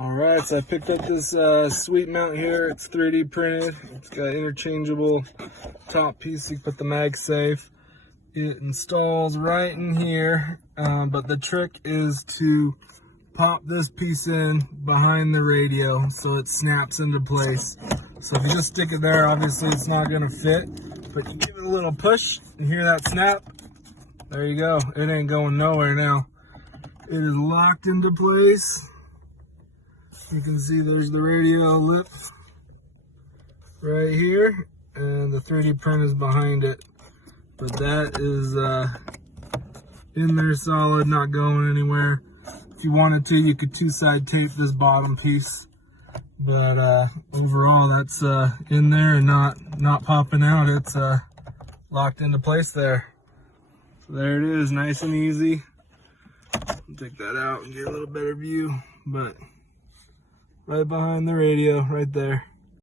Alright, so I picked up this sweet mount here. It's 3D printed. It's got interchangeable top piece. You put the MagSafe. It installs right in here, but the trick is to pop this piece in behind the radio so it snaps into place. So if you just stick it there, obviously it's not going to fit, but you give it a little push and hear that snap. There you go. It ain't going nowhere now. It is locked into place. You can see there's the radio lip right here, and the 3D print is behind it. But that is in there solid, not going anywhere. If you wanted to, you could two-side tape this bottom piece. But overall, that's in there and not popping out. It's locked into place there. So there it is, nice and easy. I'll take that out and get a little better view. But right behind the radio, right there.